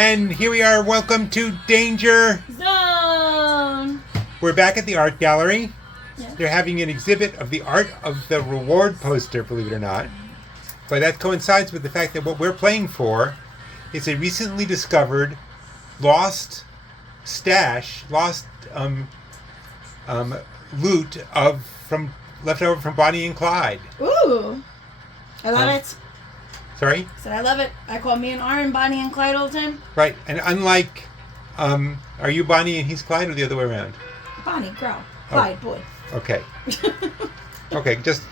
And here we are. Welcome to Danger Zone. We're back at the art gallery. Yeah. They're having an exhibit of the art of the reward poster, believe it or not. But that coincides with the fact that what we're playing for is a recently discovered lost stash, lost loot left over from Bonnie and Clyde. Ooh, I love it. Sorry? So I love it. I call me and Aaron Bonnie and Clyde all the time. Right, and unlike, are you Bonnie and he's Clyde, or the other way around? Bonnie, girl. Clyde, boy. Okay. Okay, just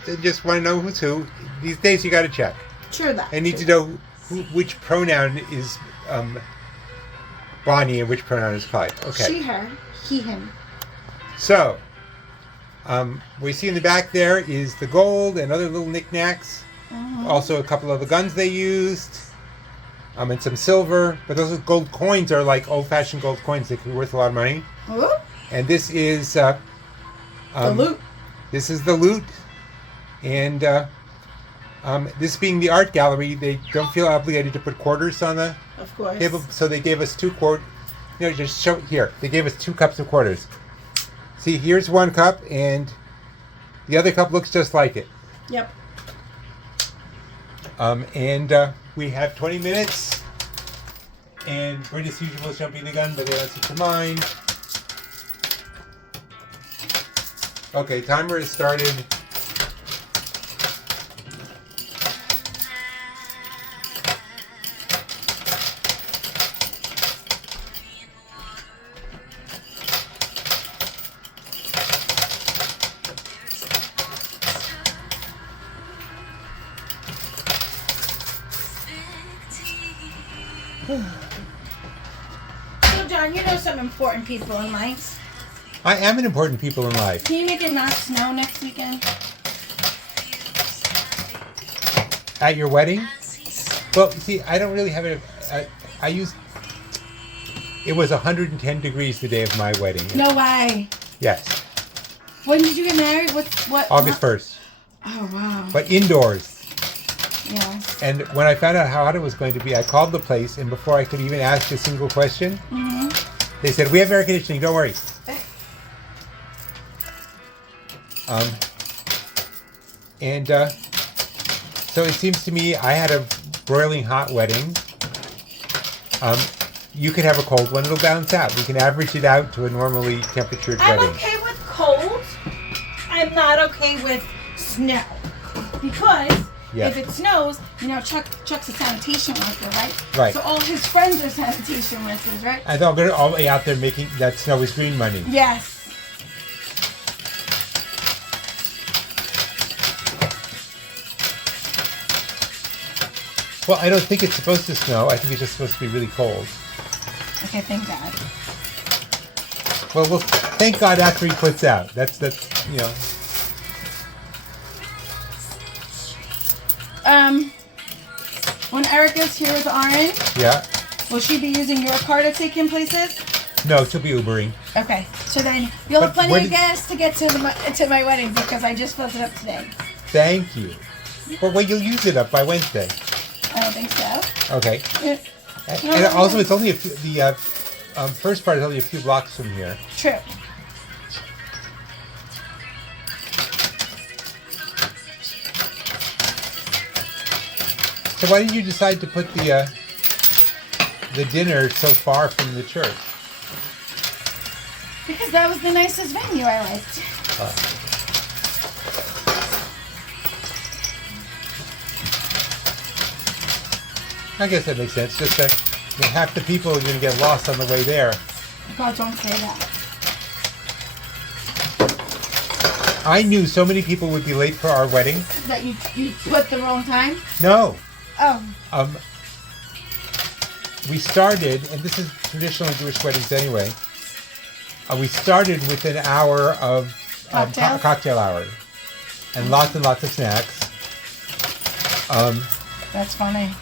want to know who's who. These days you got to check. True that. I need to know which pronoun is Bonnie and which pronoun is Clyde. Okay. She, her, he, him. So, we see in the back there is the gold and other little knickknacks. Also a couple of the guns they used. And some silver. But those gold coins are like old-fashioned gold coins. They could be worth a lot of money. Ooh. And this is... the loot. This is the loot. And this being the art gallery, they don't feel obligated to put quarters on the Of course. table. So they gave us just show here. They gave us 2 cups of quarters. See, here's 1 cup, and the other cup looks just like it. Yep. We have 20 minutes, and we're as usual jumping the gun, but they don't seem to mind. Okay, timer has started. So, John, you know some important people in life. I am an important people in life. Can you make it not snow next weekend? At your wedding? Well, see, I don't really have it. It was 110 degrees the day of my wedding. No way. Yes. When did you get married? What? August 1st. Oh, wow. But indoors. Yes. And when I found out how hot it was going to be, I called the place, and before I could even ask a single question, they said, "We have air conditioning, don't worry." So it seems to me I had a broiling hot wedding. You could have a cold one, it'll balance out. We can average it out to a normally temperatured wedding. I'm okay with cold. I'm not okay with snow. Because if it snows, Chuck's a sanitation worker, right? Right. So all his friends are sanitation workers, right? I thought they're all out there making that snow is green money. Yes. Well, I don't think it's supposed to snow. I think it's just supposed to be really cold. Okay, thank God. Well, thank God after he puts out. That's. When Erica's here with Aaron, Yeah. will she be using your car to take him places? No, she'll be Ubering. Okay, so then you'll have But plenty of gas to get to my wedding because I just filled it up today. Thank you. Well, you'll use it up by Wednesday. I don't think so. Okay. Yeah. And also, it's only the first part is only a few blocks from here. True. So why did you decide to put the dinner so far from the church? Because that was the nicest venue I liked. I guess that makes sense. Just that half the people are going to get lost on the way there. God, don't say that. I knew so many people would be late for our wedding. That you put the wrong time? No. Oh. We started, and this is traditional Jewish weddings anyway. We started with an hour of cocktail hour, and lots of snacks. That's funny.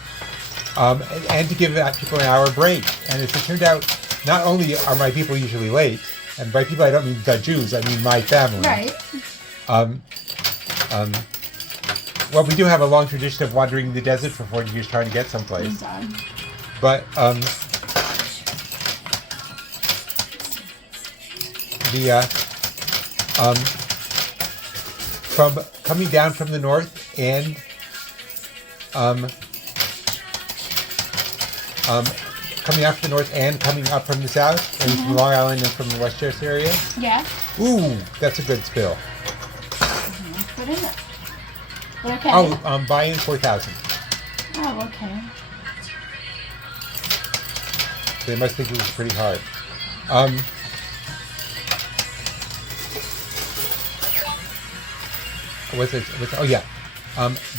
And to give people an hour break. And as it turned out, not only are my people usually late, and by people I don't mean the Jews, I mean my family. Right. Well, we do have a long tradition of wandering the desert for 40 years trying to get someplace. But from coming down from the north and coming out from the north and coming up from the south, and from Long Island and from the Westchester area. Yeah. Ooh, that's a good spill. Put in it. Okay. Oh, buy-in 4,000. Oh, okay. They must think it was pretty hard. Oh yeah.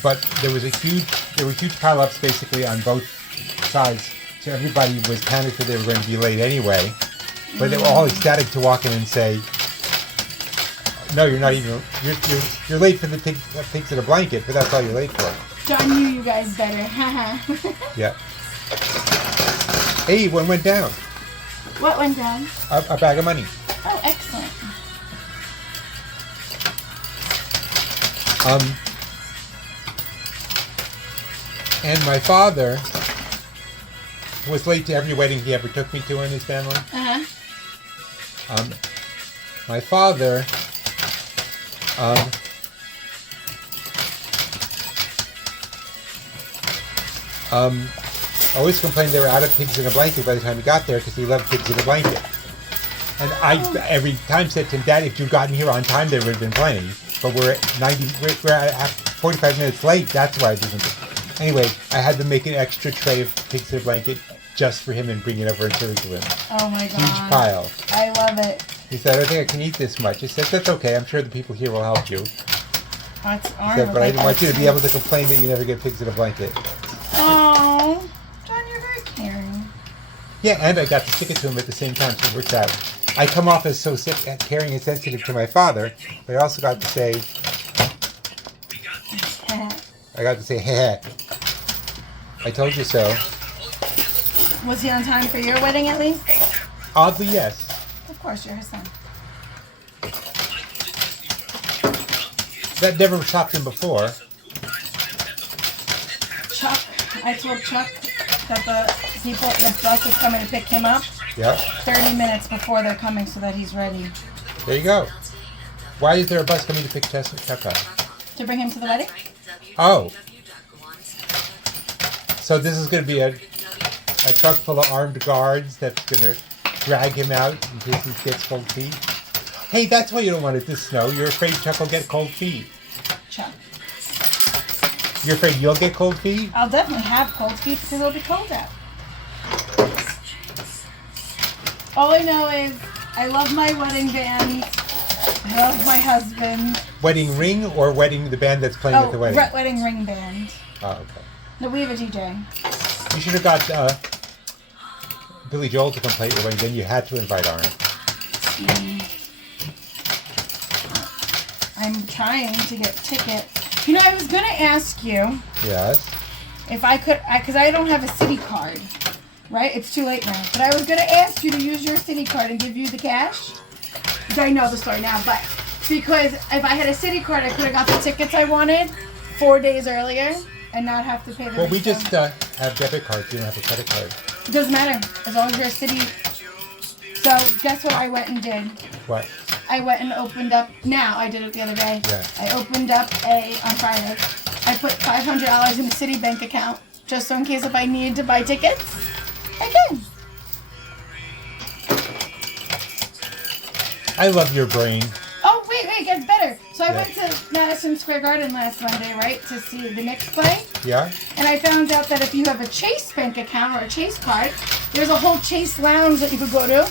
But there were huge pileups basically on both sides, so everybody was panicked that they were going to be late anyway. But they were all ecstatic to walk in and say, "No, you're not even. You're late for the pigs in a blanket, but that's all you're late for." John knew you guys better. Yeah. Hey, one went down. What went down? A bag of money. Oh, excellent. And my father was late to every wedding he ever took me to in his family. My father always complained they were out of pigs in a blanket by the time he got there because he loved pigs in a blanket. And I every time said to him, "Dad, if you'd gotten here on time, there would have been plenty. But we're at 45 minutes late. That's why I didn't." Anyway, I had to make an extra tray of pigs in a blanket just for him and bring it over and serve it to him. Oh my God. Huge pile. I love it. He said, "I don't think I can eat this much." I said, "That's okay. I'm sure the people here will help you." That's He said, "But I didn't want you to be able to complain that you never get pigs in a blanket." Oh, John, you're very caring. Yeah, and I got to stick it to him at the same time, so it worked out. I come off as so caring and sensitive to my father, but I also got to say, "Heh, I told you so." Was he on time for your wedding at least? Oddly, yes. Of course, you're his son. That never stopped him before. Chuck, I told Chuck that the bus is coming to pick him up. Yeah. 30 minutes before they're coming so that he's ready. There you go. Why is there a bus coming to pick Chuck up? To bring him to the wedding? Oh. So this is going to be a truck full of armed guards that's going to drag him out in case he gets cold feet. Hey, that's why you don't want it to snow. You're afraid Chuck will get cold feet. Chuck. You're afraid you'll get cold feet? I'll definitely have cold feet because it'll be cold out. All I know is I love my wedding band. I love my husband. Wedding ring or wedding the band that's playing at the wedding? Wedding ring band. Oh, okay. No, we have a DJ. You should have got Billy Joel to come play at your wedding. Then you had to invite Arn. I'm trying to get tickets. You know, I was going to ask you. Yes. If I could, because I don't have a city card. Right? It's too late now. But I was going to ask you to use your city card and give you the cash. I know the story now, but because if I had a city card, I could have got the tickets I wanted 4 days earlier and not have to pay the. Well, we just have debit cards. You don't have a credit card. It doesn't matter as long as you're a city. So guess what I went and did? What? I went and opened up. Now I did it the other day. Yeah. I opened up on Friday. I put $500 in a Citibank account just so in case if I needed to buy tickets, I can. I love your brain. Oh, wait, it gets better. So I went to Madison Square Garden last Monday, right, to see the Knicks play. Yeah? And I found out that if you have a Chase Bank account or a Chase card, there's a whole Chase lounge that you could go to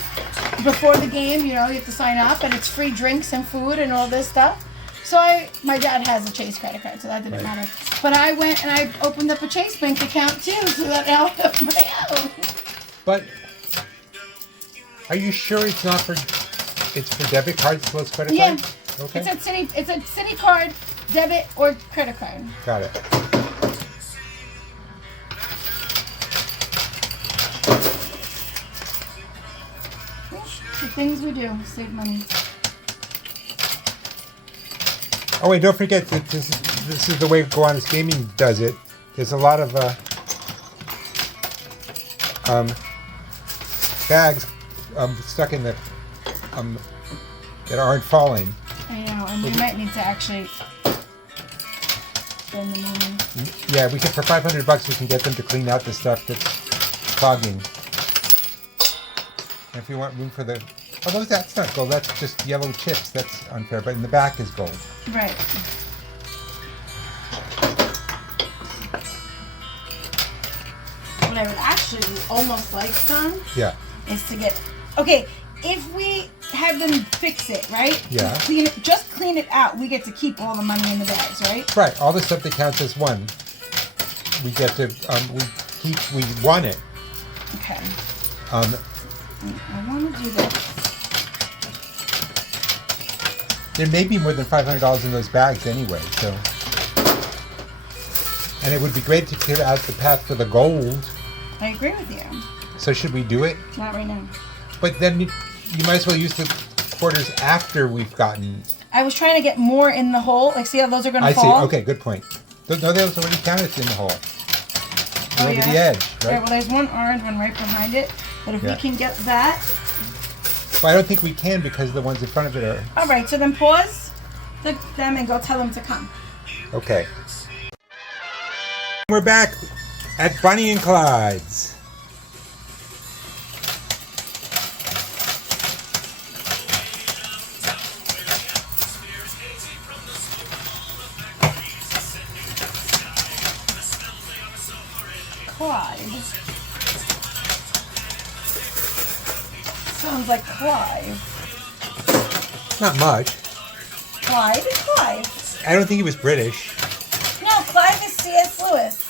before the game. You know, you have to sign up, and it's free drinks and food and all this stuff. So my dad has a Chase credit card, so that didn't matter. But I went and I opened up a Chase Bank account, too, so that I'll have my own. But are you sure it's not for... It's for debit cards as well as credit Yeah. cards? Okay. It's a city card, debit, or credit card. Got it. The things we do, save money. Oh wait, don't forget that this is the way Gowanus Gaming does it. There's a lot of bags stuck in the that aren't falling. I know, and we might need to actually spend the money. Yeah, we can, for $500 we can get them to clean out the stuff that's clogging. And if you want room for the... Although that's not gold, that's just yellow chips. That's unfair, but in the back is gold. Right. What I would actually almost like, Don, Yeah. is to get... Okay, if we have them fix it, right? Yeah. Clean it, just clean it out. We get to keep all the money in the bags, right? Right. All the stuff that counts as one, we get to, we won it. Okay. I want to do this. There may be more than $500 in those bags anyway, so. And it would be great to clear out the path for the gold. I agree with you. So should we do it? Not right now. But then you might as well use the quarters after we've gotten... I was trying to get more in the hole. Like, see how those are going to fall? I see. Okay, good point. No, those already counted in the hole. Oh, Over yeah? the edge, right? Yeah, well, there's one orange one right behind it. But if we can get that... Well, I don't think we can because the ones in front of it are... All right, so then pause them and go tell them to come. Okay. We're back at Bonnie and Clyde's. Clyde. Sounds like Clive. Not much. Clyde is Clive. I don't think he was British. No, Clive is C.S. Lewis.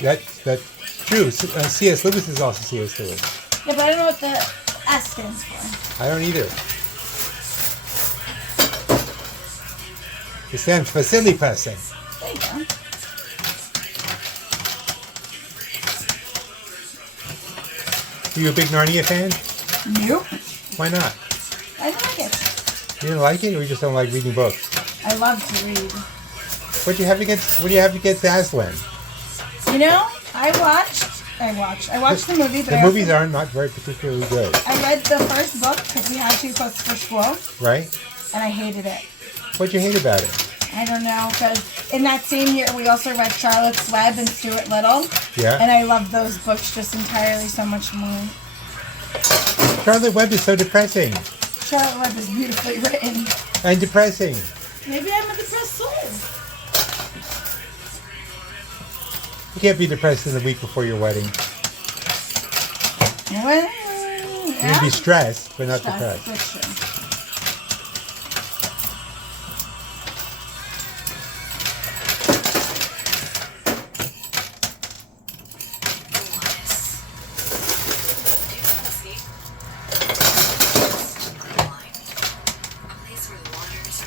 That's true. C.S. Lewis is also C.S. Lewis. Yeah, but I don't know what the S stands for. I don't either. It stands for silly person. There you go. Are you a big Narnia fan? Nope. Why not? I don't like it. You didn't like it, or you just don't like reading books? I love to read. What do you have against Aslan? You know, I watched the movie, but The movies are not very particularly good, I read the first book because we had to for school, right? and I hated it. What'd you hate about it? I don't know, because in that same year we also read Charlotte's Web and Stuart Little, Yeah. and I loved those books just entirely so much more. Charlotte Web is so depressing. Charlotte Web is beautifully written. And depressing. Maybe I'm a depressed soul. You can't be depressed in the week before your wedding. Well, You can be stressed, but not depressed. That's true.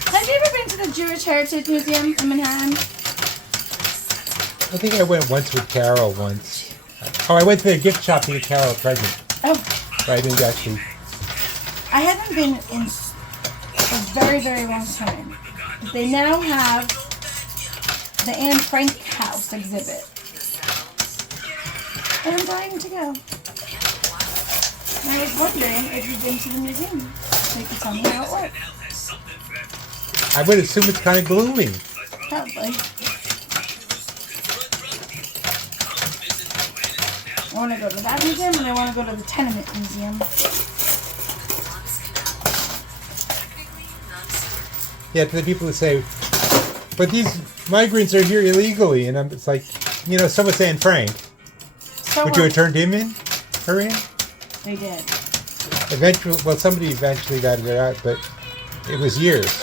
Have you ever been to the Jewish Heritage Museum in Manhattan? I think I went once with Carol once. Oh, I went to the gift shop to get Carol a present. Oh, But I didn't actually. I haven't been in a very, very long time. But they now have the Anne Frank house exhibit. And I'm dying to go. And I was wondering if you've been to the museum. So you could tell me how it works. I would assume it's kind of gloomy. Probably. I want to go to that museum and I want to go to the tenement museum. Yeah, to the people who say, but these migrants are here illegally, and it's like, you know, someone saying Frank. So Would you have turned him in? Her in? They did. Eventually, well, somebody eventually got it out, but it was years.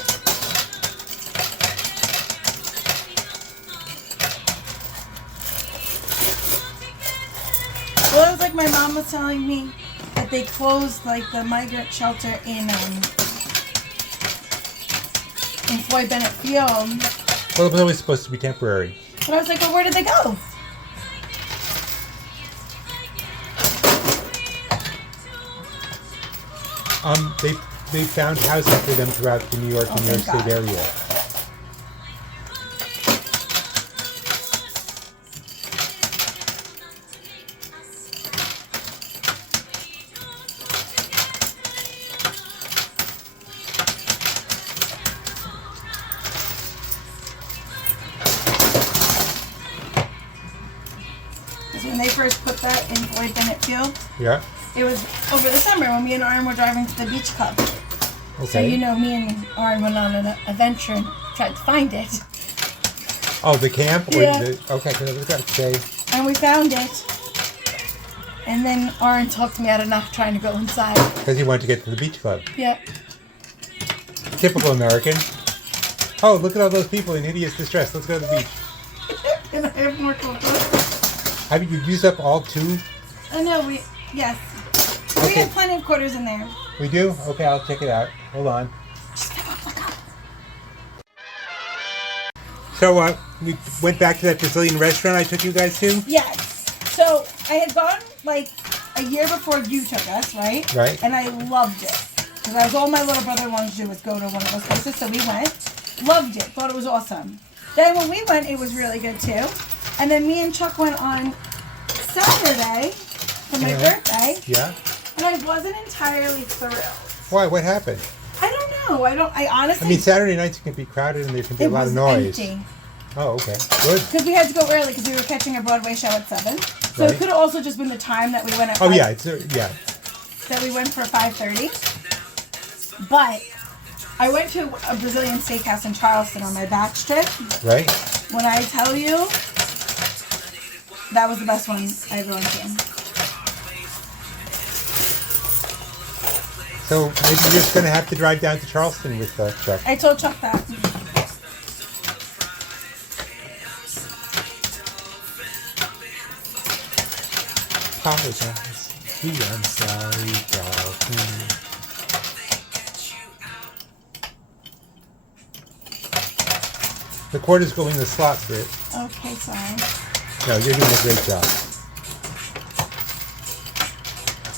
Well, it was like my mom was telling me that they closed like the migrant shelter in Floyd Bennett Field. Well, it was always supposed to be temporary. But I was like, well, where did they go? They found housing for them throughout the New York State area. because when they first put that in Floyd Bennett Field, Yeah. it was over the summer when me and Aaron were driving to the beach club. Okay. So you know, me and Aaron went on an adventure and tried to find it. Oh, the camp? Or Yeah. Okay, because I was going to say. And we found it. And then Aaron talked me out of not trying to go inside. Because he wanted to get to the beach club. Yeah. Typical American. Oh, look at all those people in hideous distress. Let's go to the beach. And I have more quarters. Have you used up all 2? Oh no, yes. We Okay. have plenty of quarters in there. We do? Okay, I'll check it out. Hold on. Just look up. So, we went back to that Brazilian restaurant I took you guys to? Yes. So I had gone like a year before you took us, right? Right. And I loved it. Because that was all my little brother wanted to do was go to one of those places. So we went. Loved it. Thought it was awesome. Then when we went, it was really good too. And then me and Chuck went on Saturday for my birthday. Yeah. And I wasn't entirely thrilled. Why? What happened? I don't know. I honestly... I mean, Saturday nights can be crowded and there can be a lot of noise. Empty. Oh, okay. Good. Because we had to go early because we were catching a Broadway show at 7. So Right. it could have also just been the time that we went at Oh, 5, yeah. Yeah. that we went for 5:30. But I went to a Brazilian steakhouse in Charleston on my batch trip. Right? When I tell you, that was the best one I ever went to. So maybe you're just going to have to drive down to Charleston with Chuck. I told Chuck that. Apologize. I'm sorry, Charleston. The quarters go in the slot, Britt. Okay, sorry. No, you're doing a great job.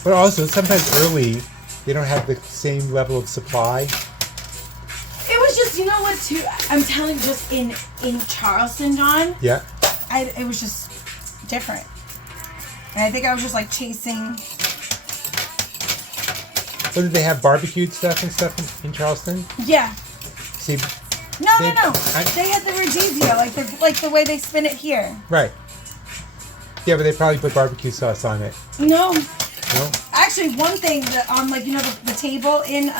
But also, sometimes early, they don't have the same level of supply. It was just, you know what, too? I'm telling you, just in Charleston, John, Yeah. it was just different. And I think I was just like chasing. So did they have barbecued stuff and stuff in Charleston? Yeah. See, No. I- They had the Rodizio, like the way they spin it here. right. Yeah, but they probably put barbecue sauce on it. No. No? Actually, one thing that on like the table in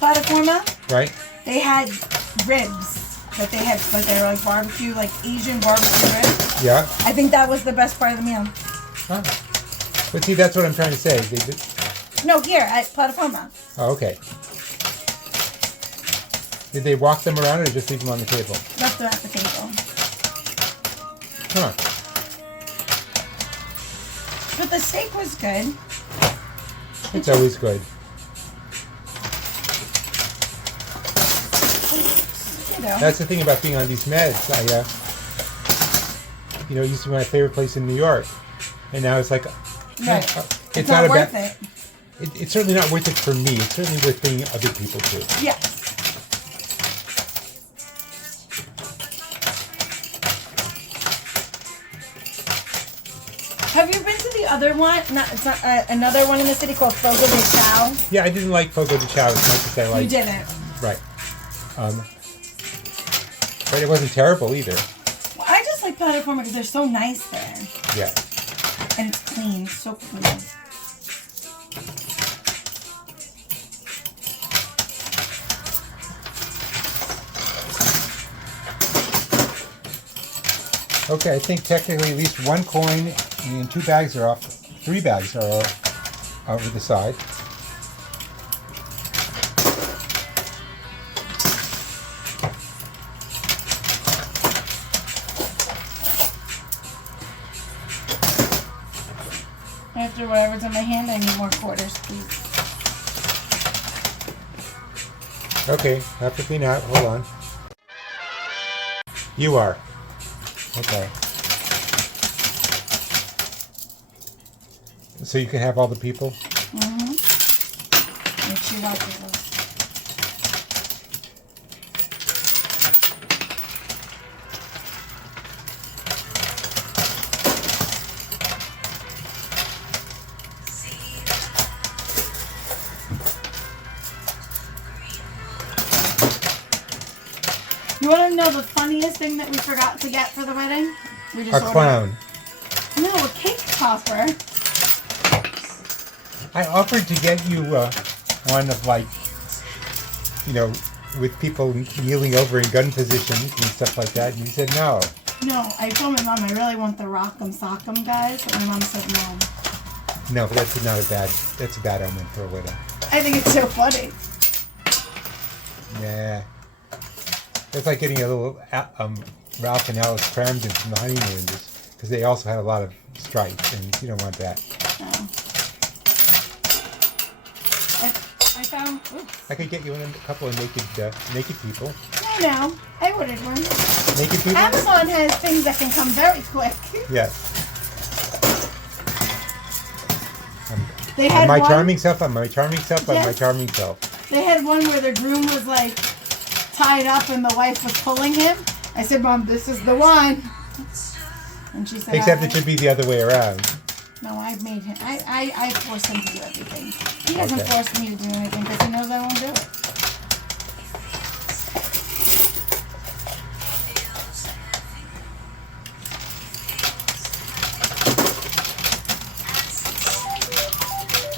Plataforma, Right? they had ribs that they had, like they were like barbecue, like Asian barbecue ribs. Yeah. I think that was the best part of the meal. Oh. But see, that's what I'm trying to say. No, here at Plataforma. Oh, okay. Did they walk them around or just leave them on the table? Left them at the table. Huh. But the steak was good. It's always good. You know. That's the thing about being on these meds. It used to be my favorite place in New York, and now it's like, Right. it's not a worth bad- it. It's certainly not worth it for me. It's certainly worth bringing other people to. Yes. Have you been to the other one? It's not another one in the city called Fogo de Chao. Yeah, I didn't like Fogo de Chao as much as I liked. You didn't. Right. But it wasn't terrible either. Well, I just like Plataforma because they're so nice there. Yeah. And it's clean. So clean. Okay, I think technically at least one coin and 2 bags are off. 3 bags are over the side. After whatever's in my hand, I need more quarters, please. Okay, have to clean out. Hold on. You are. Okay. So you can have all the people? Mm-hmm. And she watches us. You want to know the funniest thing that we forgot to get for the wedding? We A clown. No, hopper. I offered to get you one of like, you know, with people kneeling over in gun positions and stuff like that, and you said no. No, I told my mom I really want the Rock'em Sock'em guys, but my mom said no. No, but that's a bad omen for a widow. I think it's so funny. Yeah. It's like getting a little Ralph and Alice Cramden from the honeymoon, because they also had a lot of strife, and you don't want that. No. I found. Oops. I could get you a couple of naked people. No, I ordered one. Naked people? Amazon has things that can come very quick. Yes. They had my one, charming self, I'm my charming self, I'm my Yes. charming self. They had one where the groom was like tied up and the wife was pulling him. I said, Mom, this is the one. And she said, Except "All it should right." be the other way around. No, I've made him. I force him to do everything. He doesn't Okay. force me to do anything because he knows I won't do it.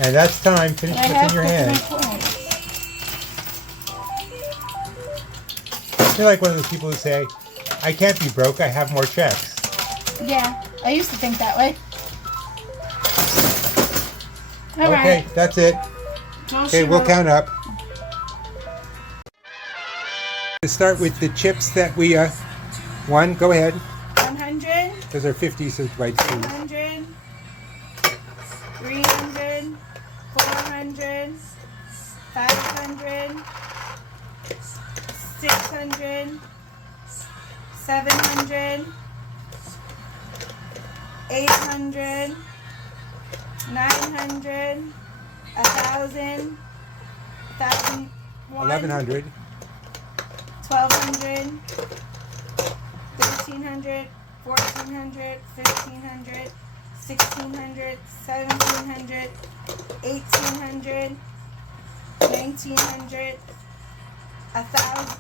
And that's time. Finish But I what's have in your put hand. my toys. You're like one of those people who say, I can't be broke, I have more checks. Yeah, I used to think that way. All Okay, right. that's it. Well, Okay, she we'll wrote- count up. To start with the chips that we won, go ahead. 100, Those are 50, so right through. 200, 300, 400, 500, 600, 700, 800, 900, 1,000, 1100, 1,200, 1,300, 1,400, 1,500, 1,600, 1,700, 1,800, 1,900, 1,000,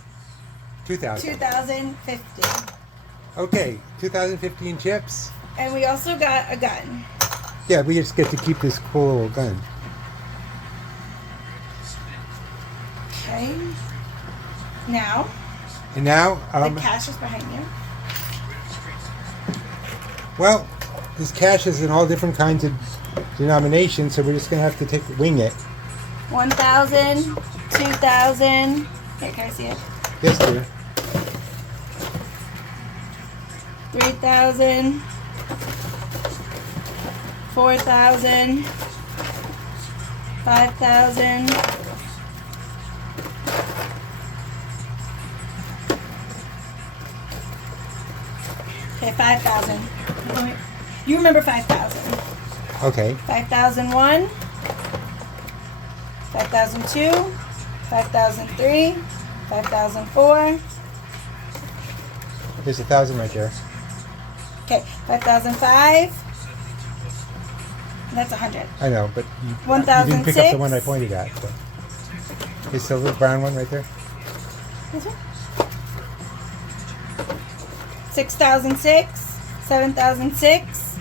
2000. 2,050. Okay, 2015 chips. And we also got a gun. Yeah, we just get to keep this cool little gun. Okay. Now, And now, the cash is behind you. well, this cash is in all different kinds of denominations, so we're just going to have to wing it. 1,000, 2,000. Here, can I see it? Yes, dear. 3,000, 4,000, 5,000, 5,000. You remember 5,000. Okay. 5,001, 5,002, 5,003, 5,004. There's 1,000 right there. Okay, 5,005. That's 100. I know, but you didn't pick up 1,006. the one I pointed at. So. Is the little brown one right there? This one? 6,006, 7,006,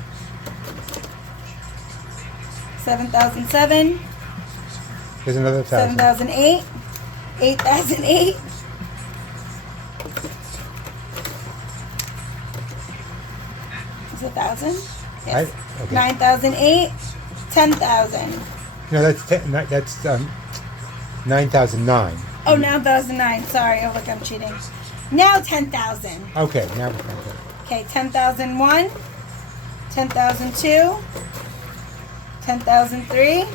7,007, There's another 1,000. 7,008, 8,008. Is it 1,000? Yes. Okay. 9,008, 10,000. No, that's 9,009. Oh, now 1,009. Sorry. Oh, look, I'm cheating. Now 10,000. Okay, now we're going to Okay, 10,001, 10,002, 10,003,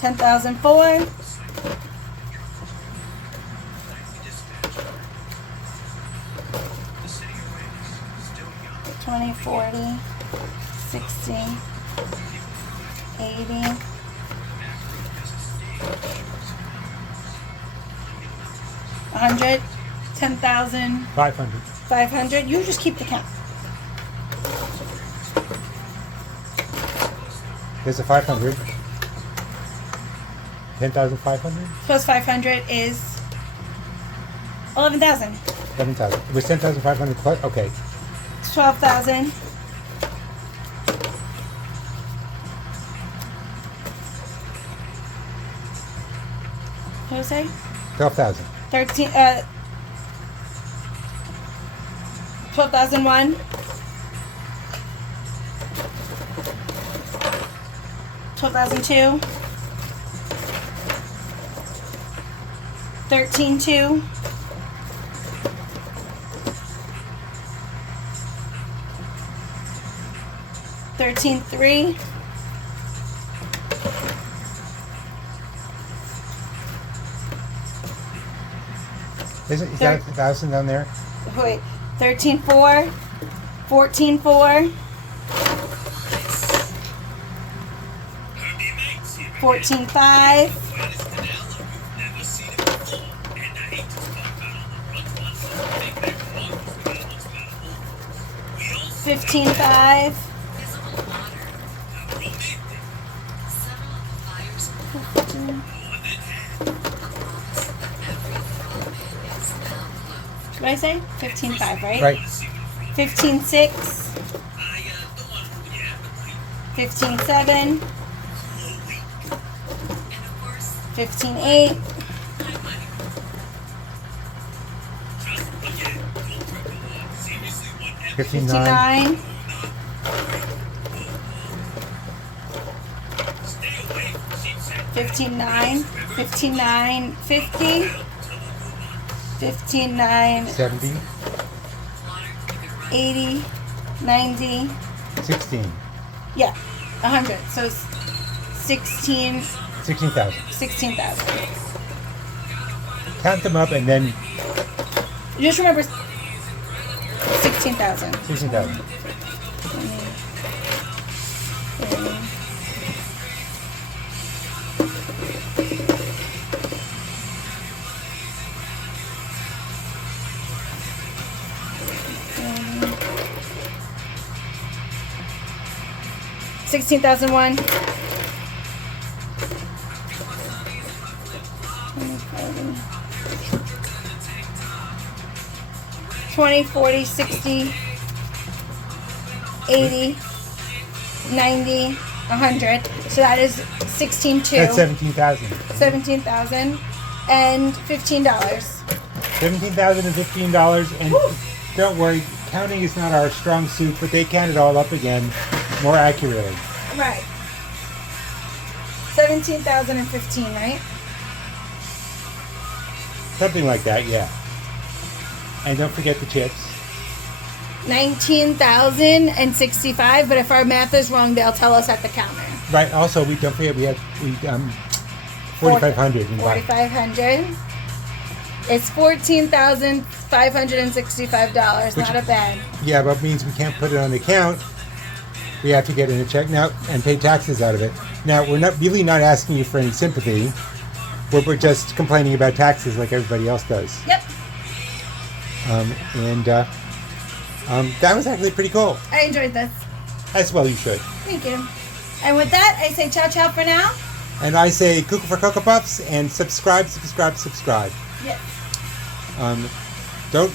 10,004, 20, 40, 60, 80. 100, 10,000, 500. 500. You just keep the count. There's a 500. 10,500? Plus 500 is 11,000. 11,000. It was 10,500 plus? Okay. 12,000. What did I say? 12,000. 12,001. 12,002. 13,2. 13,3. Is that 1,000 down there? Wait. 13,4. 14,4. 14,5. 15,5. 15. What did I say? 15,5, right? Right. 15,6. 15,7. 15,8. 59. 15,9. 15,9. 50. 15,9. 70. 80. 90. 16. Yeah, 100. So it's 16,000. 16,000. Count them up and then Just remember 16,000. 16,000. 16,001. 20, 40, 60, 80, 90, 100. So that is 16,200. That's 17,000. 17,000 and $15. 17,000 and $15. And Woo! don't worry, counting is not our strong suit, but they count it all up again more accurately. Right. 17,015, right? Something like that, yeah. And don't forget the chips. 19,065, but if our math is wrong, they'll tell us at the counter. Right. Also, we don't forget we have 4,500 in buy. 4,500. It's $14,565. Not a bad. Yeah, but it means we can't put it on the account. We have to get in a check now and pay taxes out of it. Now, we're not really not asking you for any sympathy. We're just complaining about taxes like everybody else does. Yep. That was actually pretty cool. I enjoyed this. As well you should. Thank you. And with that, I say ciao ciao for now. And I say cuckoo for Cocoa Puffs and subscribe. Yes. Don't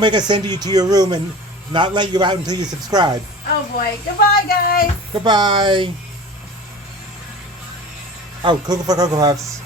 make us send you to your room and not let you out until you subscribe. Oh boy. Goodbye, guys. Goodbye. Oh, cuckoo for Cocoa Puffs.